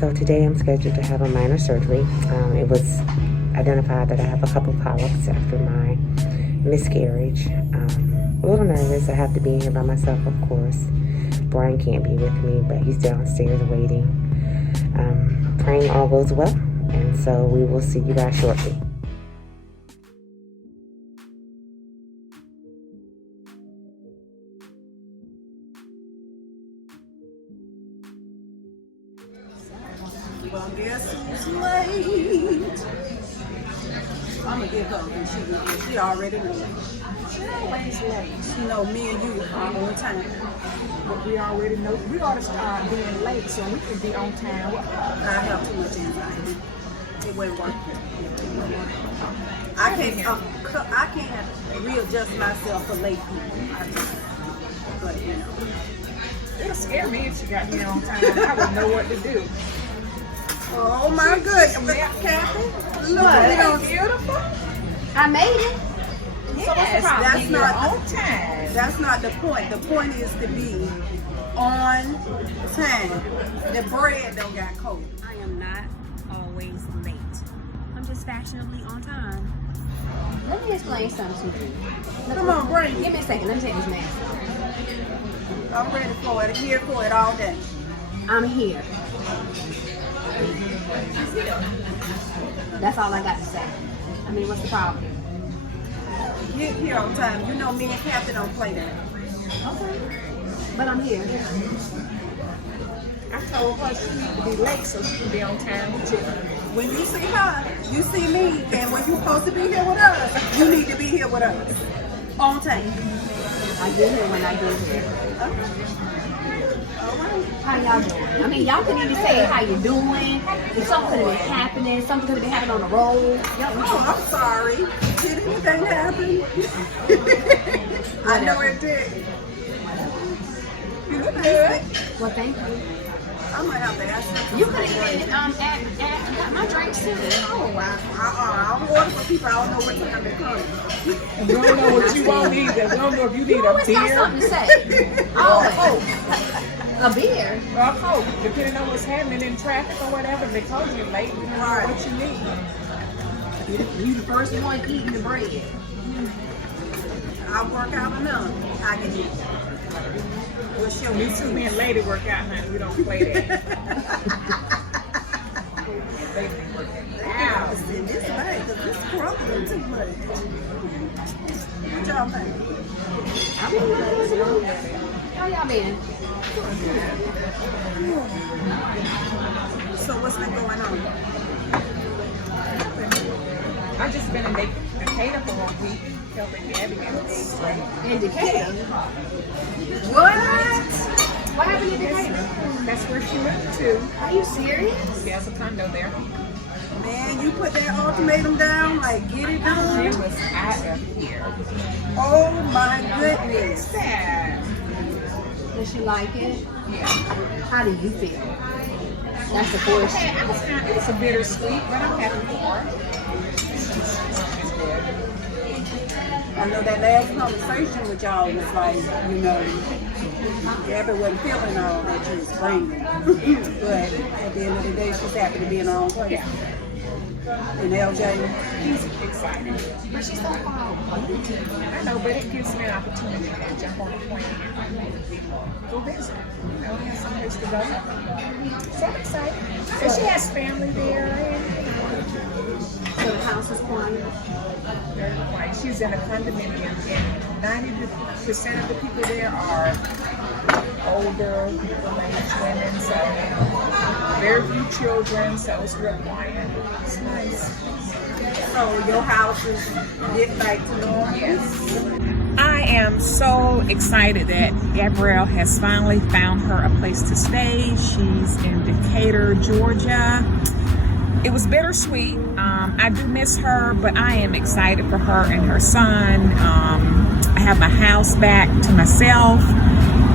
So today I'm scheduled to have a minor surgery. It was identified that I have a couple polyps after my miscarriage. A little nervous. I have to be in here by myself, of course. Brian can't be with me, but he's downstairs waiting. Praying all goes well, and so we will see you guys shortly. Well, guess who's late? I'm gonna give her she already knows. She always late. You know, me and you are on time. But we already know we ought to start being late so we can be on time. I have too much anxiety. It wouldn't work. I can't readjust myself for late people. But you know, It'll scare me if she got here on time. I wouldn't know what to do. oh my goodness, Kathy, look, That's beautiful. I made it. Yes, that's not on time. That's not the point. The point is to be on time. The bread don't got cold. I am not always late. I'm just fashionably on time. Let me explain something to you. Come on, bring it. Give me a second. Let me take this mask. I'm ready for it. Here for it all day. I'm here. That's all I got to say. I mean, what's the problem? Get here on time. You know me and Kathy don't play that. Okay. But I'm here. I told her she needs to be late so she can be on time too. When you see her, you see me, and when you're supposed to be here with us, you need to be here with us. On time. I get here when I get here. Okay. All right. How y'all doing? I mean, y'all can even say how you doing. If something could have been happening, something could have been happening on the road. Oh, I'm sorry. Did anything happen? I know it did. You look good. Well, thank you. I'm gonna have to ask You could have been at my drinks too. Oh wow. I don't order for people. I don't know what time they're coming. We don't know what you want either. We don't know if you need You a always got beer something to say. Always. A beer? or a Coke, depending on what's happening in traffic or whatever. They told you late, you know Right. what you need. You the first one eating the bread. I'll work out enough. I can eat. We'll show Me you too, being lady workout, honey. We don't play that. Wow. This bag is this crumbling too much. What y'all think? How y'all been? So what's been going on? I've just been in Decatur for 1 week, helping Gabby get straight. In Decatur? What? What happened in Decatur? That's where she moved to. Are you serious? She has a condo there. Man, you put that ultimatum down, like get it She done. was out of here. Oh my goodness. Sad. Does she like it? Yeah. How do you feel? That's the question. It was a bittersweet, but I'm happy for her. I know that last conversation with y'all was like, you know, Gabby wasn't feeling all that you was bringing. But at the end of the day, she's happy to be in her own place. Yeah. And LJ, He's excited. But she's so far. I know, but it gives me an opportunity to jump on a plane and go visit. You know, have some place to go. So I'm excited. And she has family there. And, So the house is quiet? very quiet. She's in a condominium, and 90% of the people there are older, middle-aged women, so very few children, so it's real quiet. It's nice. so your house is getting back to normal? Yes. I am so excited that Gabrielle has finally found her a place to stay. She's in Decatur, Georgia. It was bittersweet. I do miss her, but I am excited for her and her son. I have my house back to myself,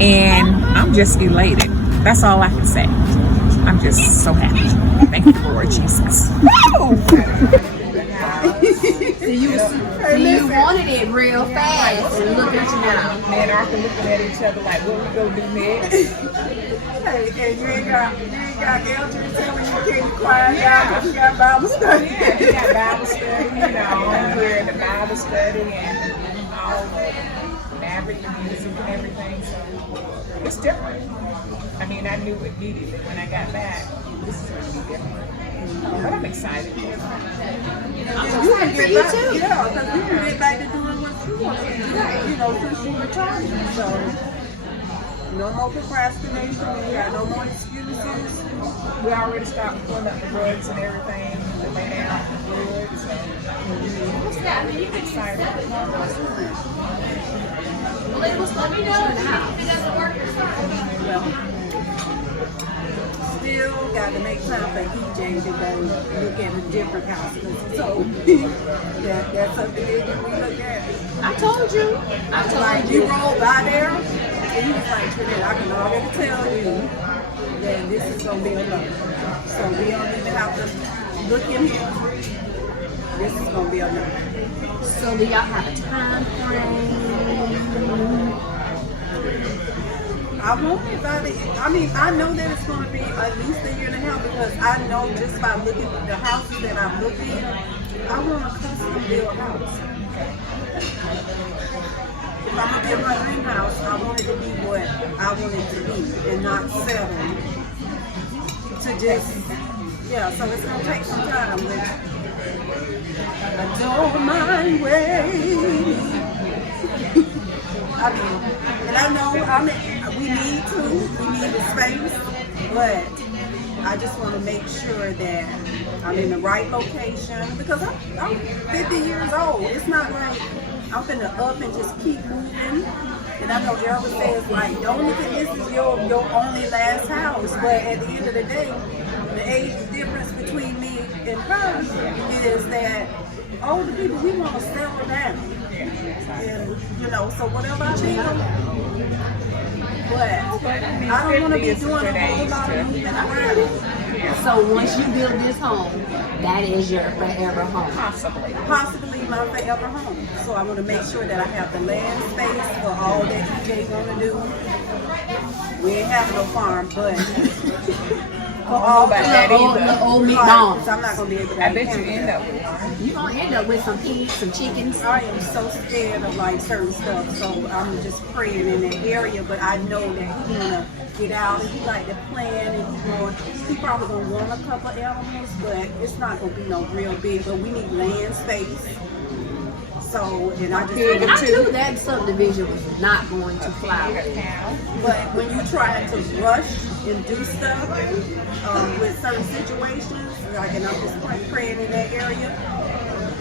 and I'm just elated. That's all I can say. I'm just so happy. Thank you, Lord Jesus. So you you wanted it real fast, and look at you now. Me and Arthur looking at each other like, what we gonna do next? Hey, and you ain't got elders telling you can't quiet down because you got Bible study. Yeah, we got Bible study, we're in the Bible study and all the Maverick music and everything, so it's different. I mean, I knew it needed it when I got back. This is going to be different. But I'm excited. You can get back, because you can get back to doing what you want to do, since you retired. So, no more procrastination, we got no more excuses. We already started pulling up the rugs and everything to lay down the wood, so I'm excited. Well, it was let me know in the house. Well, still got to make time for EJ to go look at a different house. So, that's something that we look at. I told you. Like, you rolled by there, and he was like, Trinnett, I can already tell you that this is going to be a no. So we don't even have to look in here. This is going to be a no. So do y'all have a time frame? I won't about it. I mean, I know that it's going to be at least a year and a half because I know just by looking at the houses that I'm looking at, I want a custom built house. If I'm going to build my dream house, I want it to be what I want it to be and not settle to just, so it's going to take some time, but I don't mind waiting. And I know we need the space, but I just want to make sure that I'm in the right location because I'm 50 years old. It's not like I'm finna up and just keep moving. And I know Eara says like, don't look at this as your only last house, but at the end of the day, the age difference between me and her is that older people, we want to settle down. And, so whatever I need, but I don't want to be doing a whole lot of moving around. So once you build this home, that is your forever home. Possibly my forever home. So I want to make sure that I have the land space for all that EJ's going to do. We ain't having no farm, but for all the old McDonald's. I'm not going to be able to. I bet you end up with one. You're going to end up with some pigs, some chickens. I am so scared of like certain stuff, so I'm just praying in that area, but I know that he's going to get out and he like to plan and he's probably going to want a couple animals, but it's not going to be no real big, but we need land space. So, and I just I knew that subdivision was not going to fly. But when you try to rush and do stuff with certain situations, like, and I'm just praying in that area,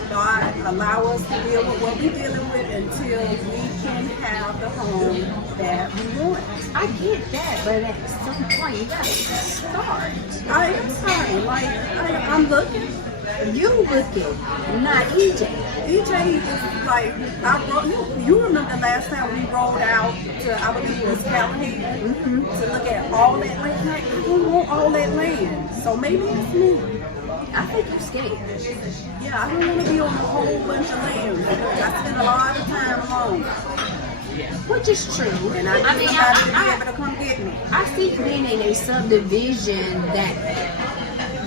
God allow us to deal with what we're dealing with until we can have the home that we want. I get that, but at some point you gotta start. I am starting. Like I'm looking. You looking, not EJ. EJ is like you remember the last time we rolled out to I believe it was Callahan to look at all that land. Like, we want all that land. So maybe it's me. I think you're scared. Yeah, I don't want to be on a whole bunch of land. I spend a lot of time alone. Which is true. And I need somebody to be able to come get me. I see being in a subdivision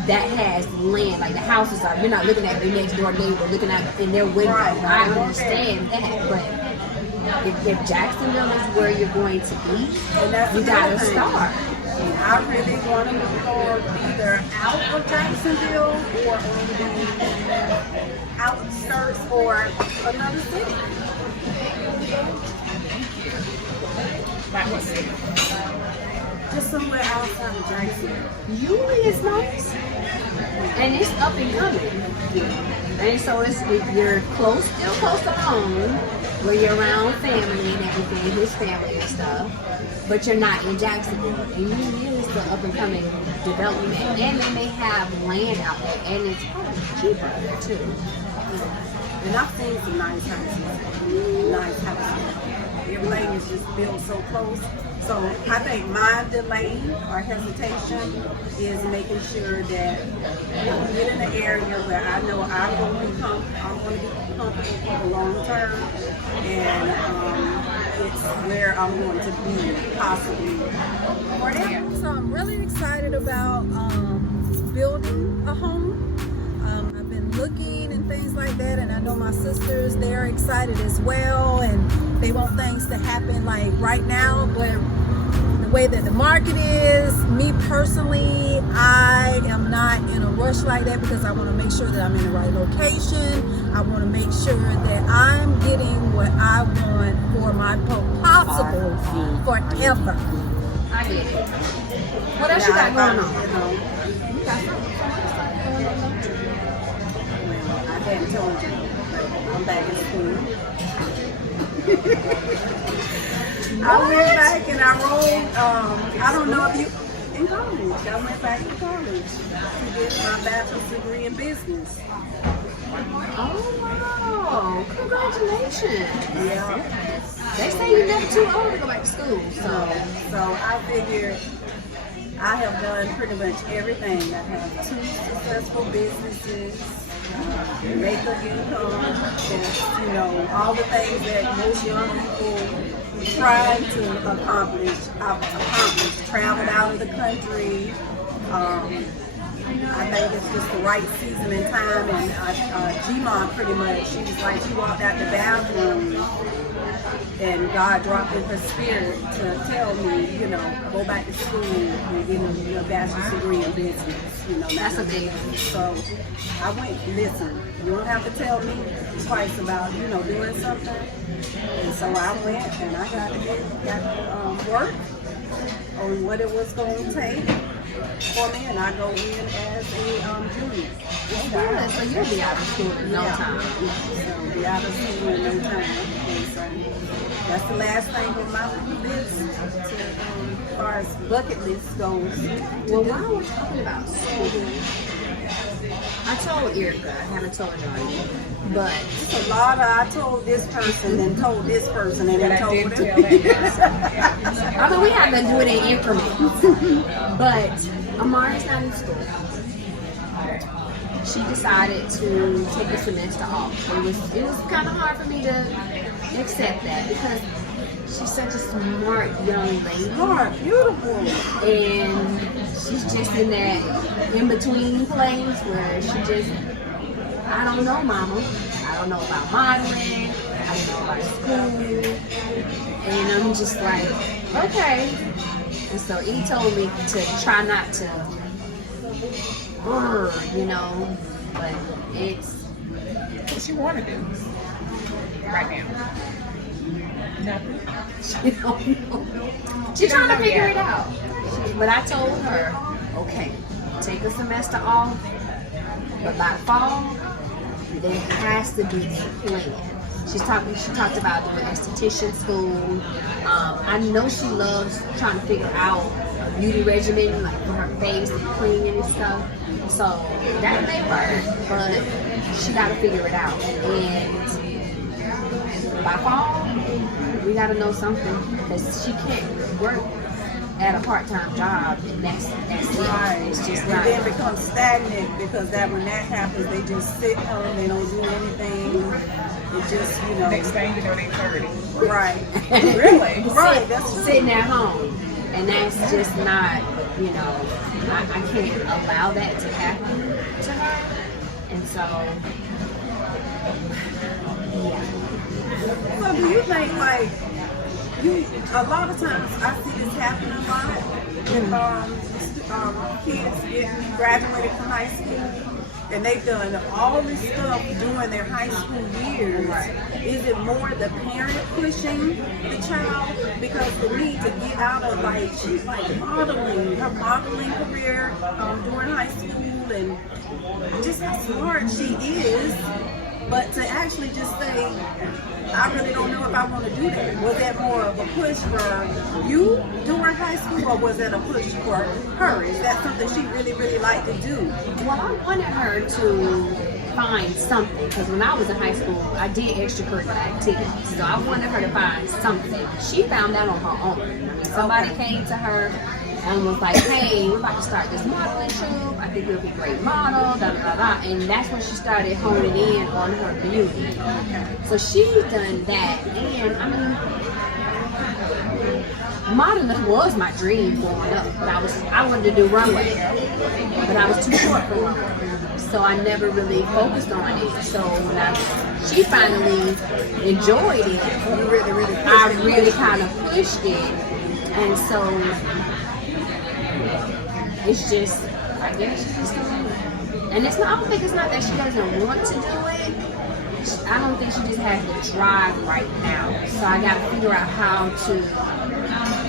that has land, like the houses are, you're not looking at your next door neighbor, looking out in their window. Right. I understand that, but if Jacksonville is where you're going to be, you gotta start. I really want to move forward either out of Jacksonville or on the outskirts or another city. Like what city? Just somewhere outside of Jacksonville. Yulee is nice, and it's up and coming. And so you're still close to home, where you're around family and everything, his family and stuff. But you're not in Jacksonville. And Yulee is the up and coming development, and they may have land out there, and it's probably cheaper there too. And I've seen some nice houses. Everything is just build so close. So I think my delay or hesitation is making sure that I get in an area where I know I'm going to be comfortable for the long term, and it's where I'm going to be possibly forever. So I'm really excited about building a home. I've been looking and things like that, and I know my sisters, they're excited as well, and they want things to happen like right now, but the way that the market is, me personally, I am not in a rush like that because I want to make sure that I'm in the right location. I want to make sure that I'm getting what I want for my possible forever. I get it. What else you got going on? I hadn't told you, but I'm back in school. I went back and I rolled, I don't know if you, in college. I went back to college to get my bachelor's degree in business. Oh, wow. Congratulations. Yeah. They say you're never too old to go back to school. So I figured I have done pretty much everything. I have 2 successful businesses, make an income, all the things that most young people try to accomplish. I've accomplished, traveled out of the country. I think it's just the right season and time, and G-Mom pretty much, she was like, she walked out the bathroom and God dropped in her spirit to tell me, go back to school and get your bachelor's degree in business, That's a big one. So I went, listen, you don't have to tell me twice about, doing something. And so I went and I got to work on what it was going to take for me, and I go in as a junior. Yeah, so you'll be out of school in no time. So be out of school in no time. And so that's the last thing on my list as far as bucket list goes. Well, while we're talking about school, I told Earica, I haven't told y'all yet, but It's a lot of, I told this person and told this person and then told them. I mean, we have to do it in increments. But Amari's not in school. She decided to take a semester off. It was kind of hard for me to accept that because she's such a smart young lady. Smart, beautiful. And she's just in that in-between place where she just, I don't know, mama. I don't know about modeling. I don't know about school. And I'm just like, okay. And so he told me to try not to, but it's What you want to do right now? Nothing. she don't know. She's trying to figure it out. But I told her, okay, take a semester off, but by fall, there has to be a plan. She talked about doing esthetician school. I know she loves trying to figure out a beauty regimen, like for her face and cleaning and stuff. So that may work, but she got to figure it out. And by fall, we got to know something because she can't work at a part-time job, and that's it. Right. It's just And not. then become stagnant because when that happens, they just sit home, they don't do anything. It just, Next thing you know, they 30. Right. Really? Right, that's true. Sitting at home, and that's just not, I can't allow that to happen to her, and so, yeah. So do you think, a lot of times I see this happen a lot with kids getting graduated from high school, and they've done all this stuff during their high school years. Is it more the parent pushing the child? Because for me to get out of she's modeling, her modeling career during high school, and just how smart she is. But to actually just say, I really don't know if I want to do that. Was that more of a push for you during high school, or was that a push for her? Is that something she really, really liked to do? Well, I wanted her to find something. Because when I was in high school, I did extracurricular activities. So I wanted her to find something. She found that on her own. I mean, somebody came to her and was like, hey, we're about to start this modeling troupe. I think you'll be a great model, da da da. And that's when she started honing in on her beauty. So she's done that. And I mean, modeling was my dream growing up. But I wanted to do runway. But I was too short for runway. So I never really focused on it. So when she finally enjoyed it, I really kind of pushed it. And so it's just, I guess she's just doing it. And it's not, I don't think it's not that she doesn't want to do it. I don't think she just has the drive right now. So I got to figure out how to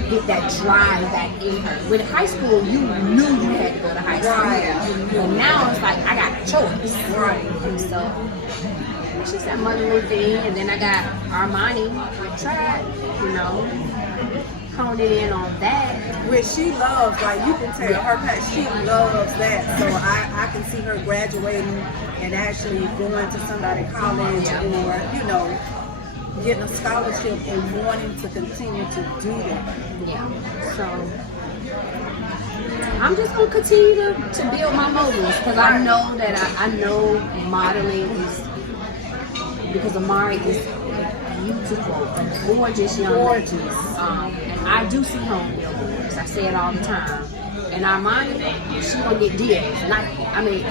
get that drive back in her. With high school, you knew you had to go to high school. Right. But now it's like, I got a choice. Right. And so it's just that modeling thing. And then I got Armani with track, you know, honing in on that. Which she loves, like you can tell her, she loves that. So I can see her graduating and actually going to somebody's college or, you know, getting a scholarship and wanting to continue to do that. Yeah. So I'm just gonna continue to build my moguls because I know that I know modeling is, because Amari is beautiful, a gorgeous young lady. And I do see her on billboards. I say it all the time. And Armani, she gonna get deals. I mean,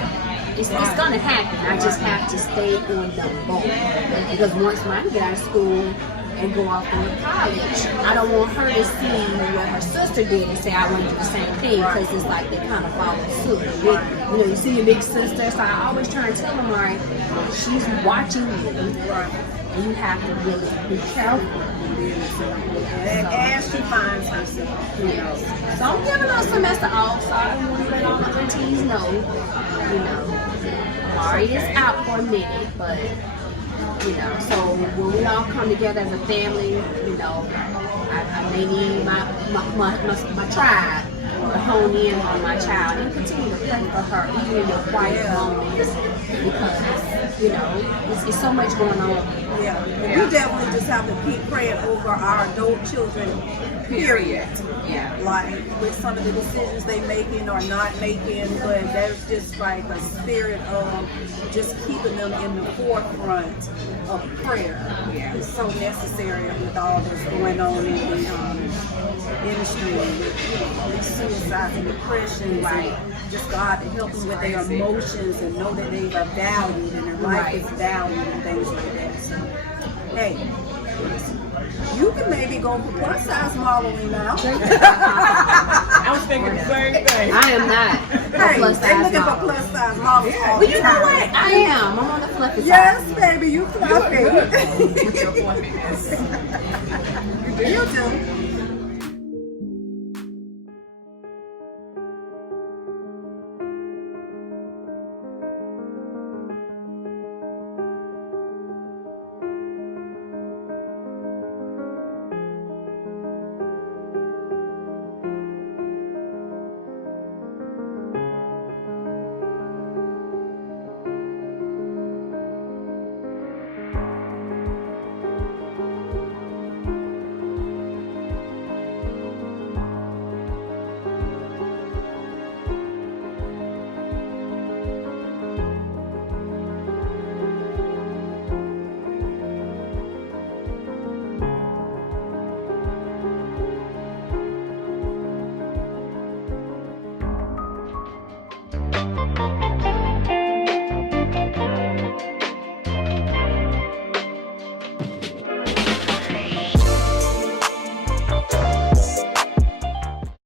it's gonna happen. I just have to stay on the ball. Because once Armani get out of school and go off to college, I don't want her to see what her sister did and say I want to do the same thing, because it's like they kind of follow suit. You know, you see your big sister, so I always try to tell Amari, she's watching you. And you have to really be careful. And as she finds herself. Yes. So I'm giving her a semester off, so I don't want to let all the aunties know. You know, Amari is out for a minute, but you know, so when we all come together as a family, you know, I may need my tribe to hone in on my child and continue to pray for her, even in the quiet moments, because, you know, it's so much going on. Yeah. We definitely just have to keep praying over our adult children, period. Yeah. Like with some of the decisions they making or not making, but there's just like a spirit of just keeping them in the forefront of prayer. Yeah. It's so necessary with all that's going on in the industry, with suicide and depression, right? Just God to help them with their emotions and know that they are valued and their life is valued and things like that. So, hey, you can maybe go for plus size modeling now. I was thinking the same thing. I am not a plus They're size looking model. for plus size models. Well, you know what? I am. I'm on the fluffy side. Yes, baby, you fluffy. With your fluffiness. You do.